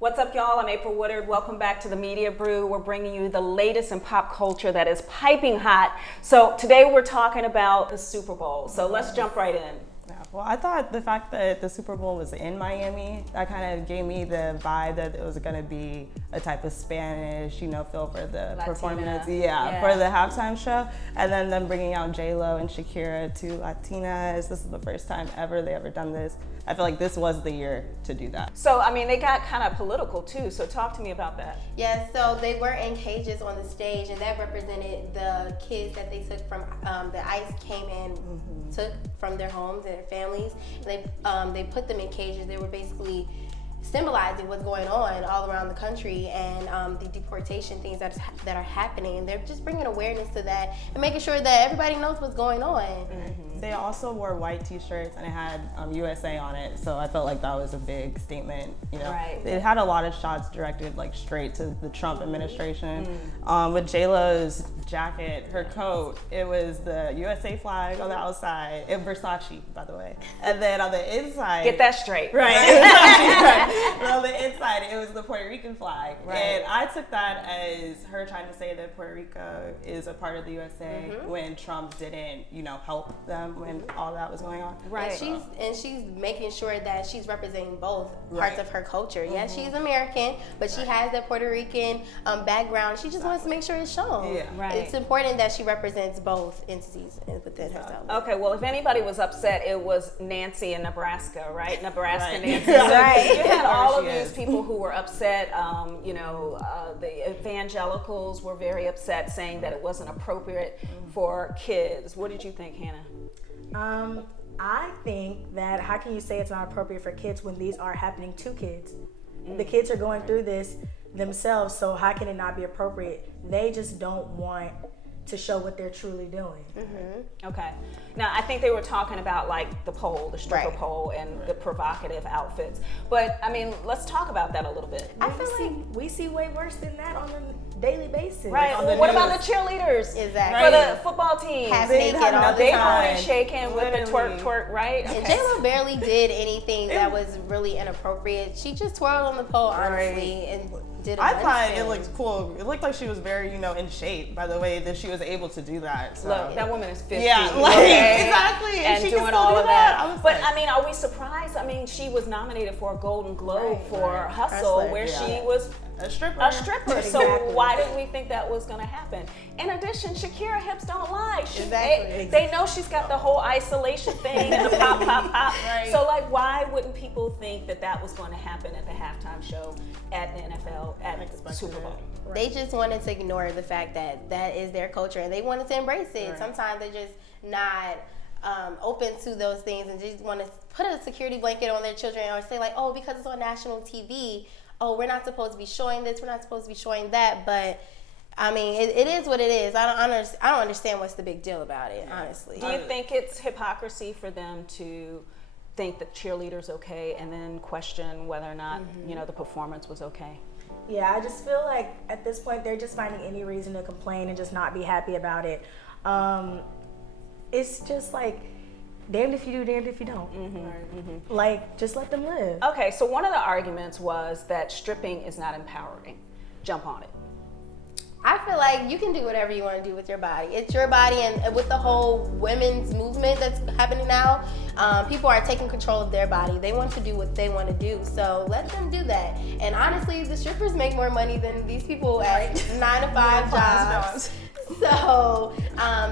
What's up, y'all? I'm April Woodard. Welcome back to the Media Brew. We're bringing you the latest in pop culture that is piping hot. So today we're talking about the Super Bowl. So let's jump right in. Yeah, well, I thought the fact that the Super Bowl was in Miami, that kind of gave me the vibe that it was going to be a type of Spanish, feel for the Latina. performance, for the halftime show. And then them bringing out J-Lo and Shakira, two Latinas. This is the first time ever they ever done this. I feel like this was the year to do that. So, they got kind of political too. So talk to me about that. Yeah, so they were in cages on the stage, and that represented the kids that they took from, the ICE came in, took from their homes and their families. And they put them in cages. They were basically symbolizing what's going on all around the country and the deportation things that are happening. They're just bringing awareness to that and making sure that everybody knows what's going on. They also wore white t-shirts and it had USA on it, so I felt like that was a big statement. Right. It had a lot of shots directed straight to the Trump administration. With J-Lo's jacket, her coat, it was the USA flag on the outside, and Versace, by the way, and then on the inside, Get that straight. right? Right. And on the inside, it was the Puerto Rican flag, and I took that as her trying to say that Puerto Rico is a part of the USA when Trump didn't, help them when all that was going on. Right. And she's making sure that she's representing both parts of her culture. Yes, she's American, but she has that Puerto Rican background. She just wants to make sure it's shown. Yeah. Right. It's important that she represents both entities within herself. Okay, well, if anybody was upset, it was Nancy in Nebraska, right? Nebraska Right. Nancy. Right. You had all of She these is. people who were upset. The evangelicals were very upset, saying that it wasn't appropriate for kids. What did you think, Hannah? I think that how can you say it's not appropriate for kids when these are happening to kids? The kids are going through this themselves, so how can it not be appropriate? They just don't want to show what they're truly doing. Okay. Now, I think they were talking about the pole, the stripper Right. pole, and the provocative outfits. But, let's talk about that a little bit. I feel like We see way worse than that on a daily basis. Right. on Well, the what about news. the cheerleaders? Exactly. For the football team. Half They naked had all the They time. only shaking with the Literally. twerk, right? And J-Lo barely did anything that was really inappropriate. She just twirled on the pole, honestly, and did a I bunch thought of it looked cool. It looked like she was very, in shape by the way that she was able to do that. So. Look, that woman is 50. Yeah, exactly. And she doing can still all do of that. I was But like, are we surprised? She was nominated for a Golden Globe for Hustle, Hustler, where yeah. she was a stripper. a stripper. So Exactly. why did we think that was going to happen? In addition, Shakira hips don't lie. Exactly. They know she's got the whole isolation thing and the pop, pop, pop. Right. So why wouldn't people think that was going to happen at the halftime show at the NFL at the Super Bowl? They just wanted to ignore the fact that that is their culture, and they wanted to embrace it. Right. Sometimes they're just not open to those things, and just want to put a security blanket on their children, or say because it's on national TV, we're not supposed to be showing this, we're not supposed to be showing that. But it is what it is. I don't understand what's the big deal about it, honestly. Do you think it's hypocrisy for them to think that cheerleaders okay and then question whether or not the performance was okay? Yeah, I just feel like at this point they're just finding any reason to complain and just not be happy about it. It's just damned if you do, damned if you don't. Just let them live. Okay, so one of the arguments was that stripping is not empowering. Jump on it. I feel like you can do whatever you want to do with your body. It's your body, and with the whole women's movement that's happening now, people are taking control of their body. They want to do what they want to do, so let them do that. And honestly, the strippers make more money than these people at 9-to-5 jobs. So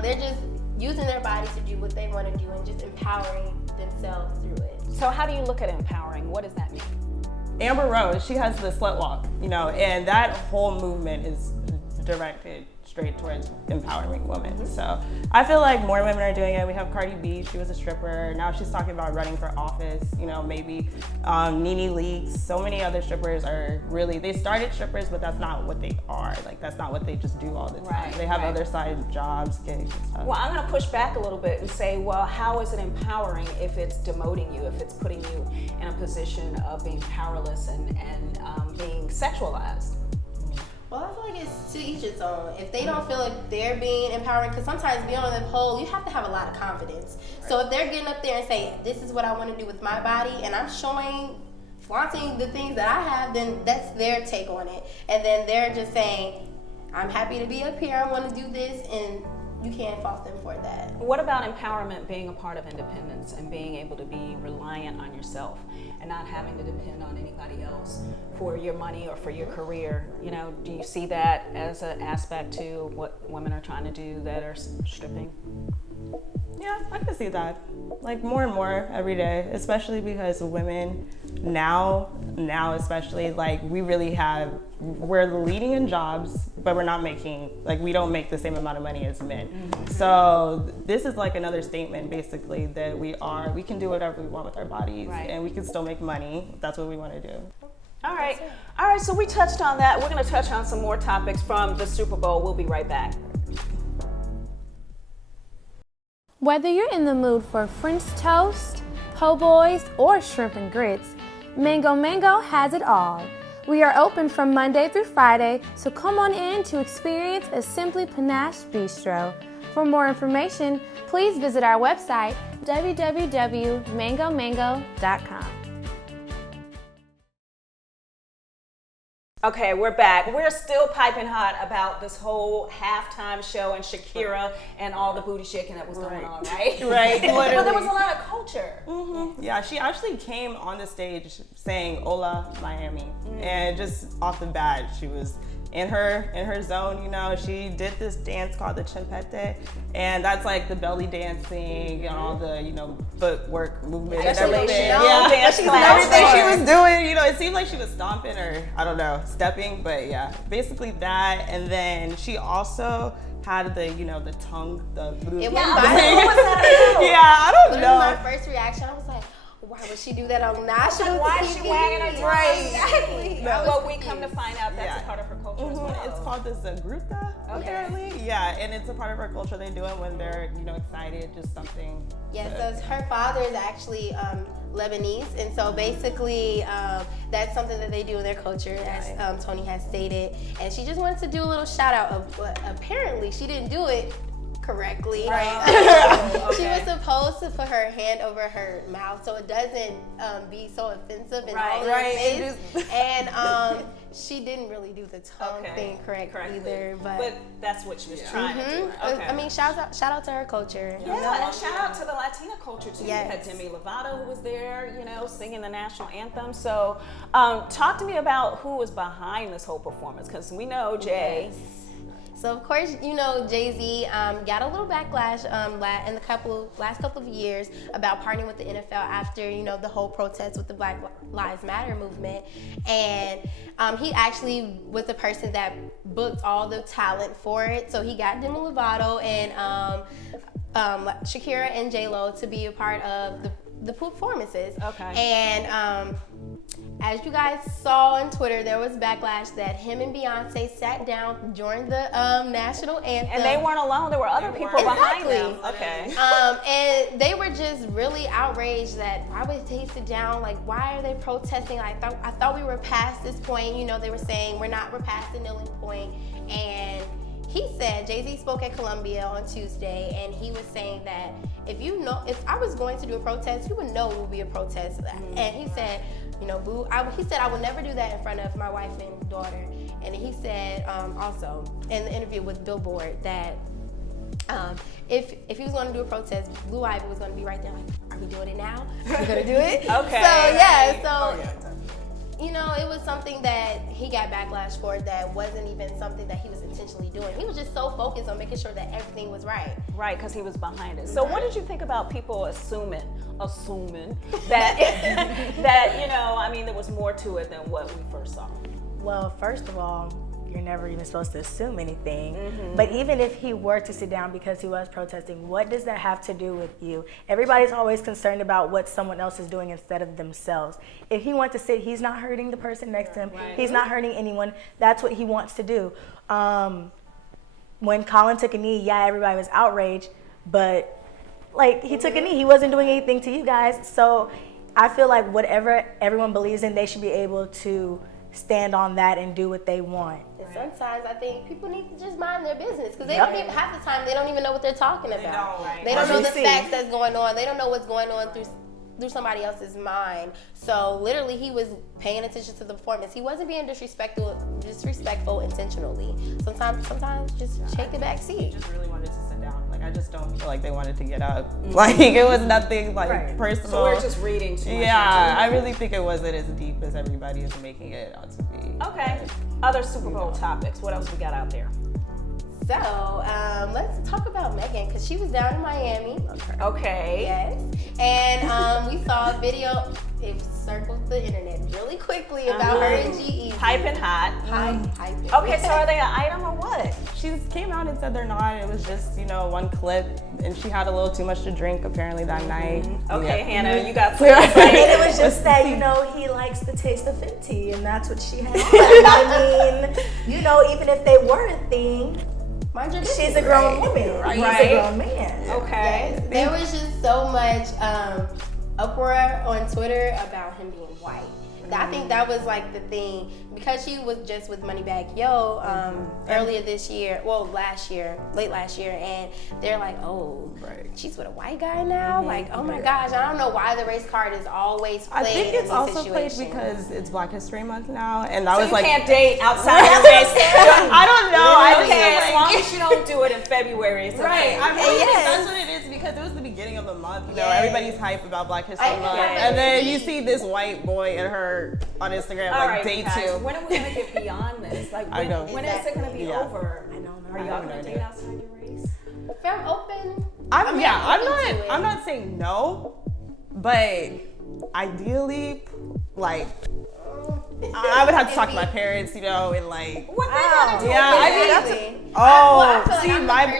they're just using their body to do what they want to do and just empowering themselves through it. So how do you look at empowering? What does that mean? Amber Rose, she has the slut walk, and that whole movement is directed straight towards empowering women. So I feel like more women are doing it. We have Cardi B, she was a stripper. Now she's talking about running for office, maybe Nene Leakes. So many other strippers are they started strippers, but that's not what they are. That's not what they just do all the time. Right, they have right. other side jobs, gigs and stuff. Well, I'm going to push back a little bit and say, well, how is it empowering if it's demoting you, if it's putting you in a position of being powerless and being sexualized? Well, I feel like it's to each its own. If they don't feel like they're being empowering, because sometimes being on the pole, you have to have a lot of confidence. So if they're getting up there and saying, this is what I want to do with my body, and I'm showing flaunting the things that I have, then that's their take on it. And then they're just saying, I'm happy to be up here, I want to do this, and you can't fault them for that. What about empowerment, being a part of independence and being able to be reliant on yourself and not having to depend on anybody else for your money or for your career? You know, do you see that as an aspect to what women are trying to do that are stripping? Yeah, I can see that. Like more and more every day, especially because women now especially, like we we're leading in jobs, but we're not making, like we don't make the same amount of money as men. Mm-hmm. So this is like another statement basically that we can do whatever we want with our bodies, right, and we can still make money. That's what we want to do. All right, so we touched on that. We're going to touch on some more topics from the Super Bowl. We'll be right back. Whether you're in the mood for French toast, po' boys, or shrimp and grits, Mango has it all. We are open from Monday through Friday, so come on in to experience a Simply Panache Bistro. For more information, please visit our website, www.mangomango.com. Okay, we're back. We're still piping hot about this whole halftime show and Shakira and all the booty shaking that was going on, right? Right, literally. But there was a lot of culture. Mm-hmm. Yeah, she actually came on the stage saying "Hola, Miami," and just off the bat, she was in her zone. You know, she did this dance called the chimpete, and that's like the belly dancing and all the footwork movement and everything. Everything she was doing. You know, it seemed like she was stomping or I don't know, stepping, but yeah, basically that. And then she also had the tongue, the blue. It went viral. Yeah, I don't know. My first reaction, I was like, why would she do that on national TV? Why is she wagging her tongue? Right. Exactly. Well, we come to find out that's a part of her culture as well. It's called the Zagruta, apparently. Yeah, and it's a part of her culture. They do it when they're, excited, just something. Yeah, so her father is actually Lebanese, and so basically that's something that they do in their culture, as Tony has stated. And she just wanted to do a little shout out of, but apparently she didn't do it correctly. Right. She was supposed to put her hand over her mouth so it doesn't be so offensive and all in her face. And she didn't really do the tongue thing correctly either. But that's what she was trying to do. Okay. I mean, shout out to her culture. Yeah, and shout out to the Latina culture too. Yes. You had Demi Lovato who was there, singing the national anthem. So talk to me about who was behind this whole performance, because we know Jay. Yes. So of course, Jay-Z got a little backlash in the last couple of years about partnering with the NFL after, the whole protest with the Black Lives Matter movement. And he actually was the person that booked all the talent for it. So he got Demi Lovato and Shakira and J-Lo to be a part of the performances. Okay. And as you guys saw on Twitter, there was backlash that him and Beyonce sat down during the national anthem. And they weren't alone. There were other people behind them. Okay. And they were just really outraged that why would they sit down? Like, why are they protesting? I thought we were past this point. They were saying we're past the kneeling point. And he said, Jay-Z spoke at Columbia on Tuesday, and he was saying that if I was going to do a protest, you would know it would be a protest. Mm-hmm. And he said, boo. He said, I would never do that in front of my wife and daughter. And he said also in the interview with Billboard that if he was going to do a protest, Blue Ivy was going to be right there like, are we doing it now? Are we going to do it? Okay. So, yeah. So, it was something that he got backlash for that wasn't even something that he was intentionally doing. He was just so focused on making sure that everything was right. Right, because he was behind it. So what did you think about people assuming that, there was more to it than what we first saw? Well, first of all, you're never even supposed to assume anything. Mm-hmm. But even if he were to sit down because he was protesting, what does that have to do with you? Everybody's always concerned about what someone else is doing instead of themselves. If he wants to sit, he's not hurting the person next to him. Right. He's not hurting anyone. That's what he wants to do. When Colin took a knee, everybody was outraged, but he took a knee. He wasn't doing anything to you guys. So I feel like whatever everyone believes in, they should be able to stand on that and do what they want. And sometimes I think people need to just mind their business because they don't even, half the time they don't even know what they're talking about. They don't know the facts that's going on. They don't know what's going on through somebody else's mind. So literally, he was paying attention to the performance. He wasn't being disrespectful intentionally. Sometimes just take the back seat. Just really wanted to sit down. Like, I just don't feel like they wanted to get up. Like, it was nothing like personal. So we're just reading too much. Yeah, I really think it wasn't as deep as everybody is making it out to be. Okay. Other Super Bowl topics. What else we got out there? So let's talk about Megan, because she was down in Miami. Okay. Yes. And we saw a video. It circled the internet really quickly about her and GE. Piping hot. Piping. Okay, so are they an item or what? She just came out and said they're not. It was just, one clip, and she had a little too much to drink apparently that night. Okay, Yeah. Hannah, you got some And it was just that, he likes the taste of Fenty, and that's what she had. I mean, even if they were a thing, Mind your business, she's a grown woman. Right. He's a grown man. Okay. Yes. There was just so much uproar on Twitter about him being white. I think that was like the thing, because she was just with Moneybagg Yo earlier this year, late last year, and they're like, oh, she's with a white guy now? Like, oh my gosh, I don't know why the race card is always played. I think it's in also these played situations. because it's Black History Month now, and that So was you like, can't date outside your race. I don't know. Okay, as long as you don't do it in February. It's Right, okay. I really think Yes. that's what it is, because it was the beginning of the month. Yes. Everybody's hype about Black History I Month, know. and then you see this white boy and her on Instagram All like right, day guys, 2. when are we gonna get beyond this? Like, I know. when is it gonna be Yeah. over? I don't know. Are y'all gonna date outside your race? If I'm open. I'm open to it. not saying no, but ideally, like, I would have to talk to my parents, and like. What they gonna do? Yeah, I mean, Exactly. oh, I feel like see, I'm my the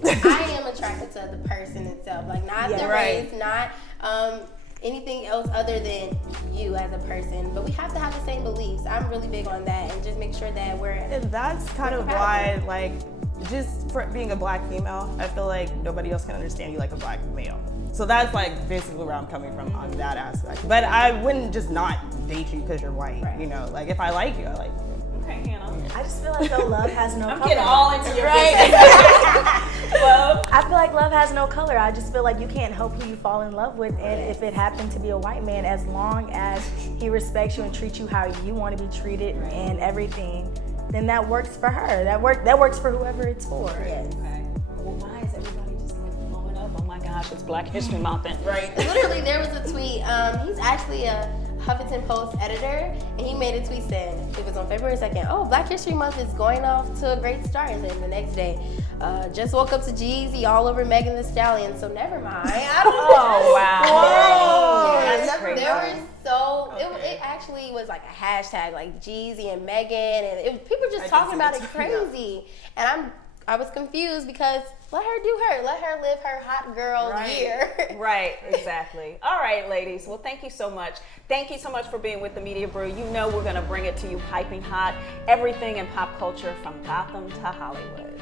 person. I am attracted to the person itself, like not the right. race, not anything else other than you as a person. But we have to have the same beliefs. I'm really big on that, and just make sure that we're. And that's kind of why, like, just for being a Black female, I feel like nobody else can understand you like a Black male. So that's like basically where I'm coming from on that aspect. But I wouldn't just not date you because you're white. Like if I like you, I like you. Okay, Hannah. I just feel like love has no I'm color. getting all into your Right. business. Love. I feel like love has no color. I just feel like you can't help who you fall in love with, and if it happened to be a white man, as long as he respects you and treats you how you want to be treated and everything, then that works for her. That works for whoever it's for. Yes. Okay. Well, why is everybody just like blowing up? Oh my gosh, it's Black History Month. Right. Literally, there was a tweet. He's actually a Huffington Post editor, and he made a tweet saying, it was on February 2nd, oh, Black History Month is going off to a great start. And then the next day, just woke up to Jeezy all over Megan Thee Stallion, so never mind. I don't know. Oh wow. Whoa. That's There crazy. was so, it actually was like a hashtag, like Jeezy and Megan, and people just talking about it crazy. And I was confused because let her do her. Let her live her hot girl year. Right, exactly. All right, ladies. Well, thank you so much. Thank you so much for being with the Media Brew. You know we're going to bring it to you piping hot. Everything in pop culture from Gotham to Hollywood.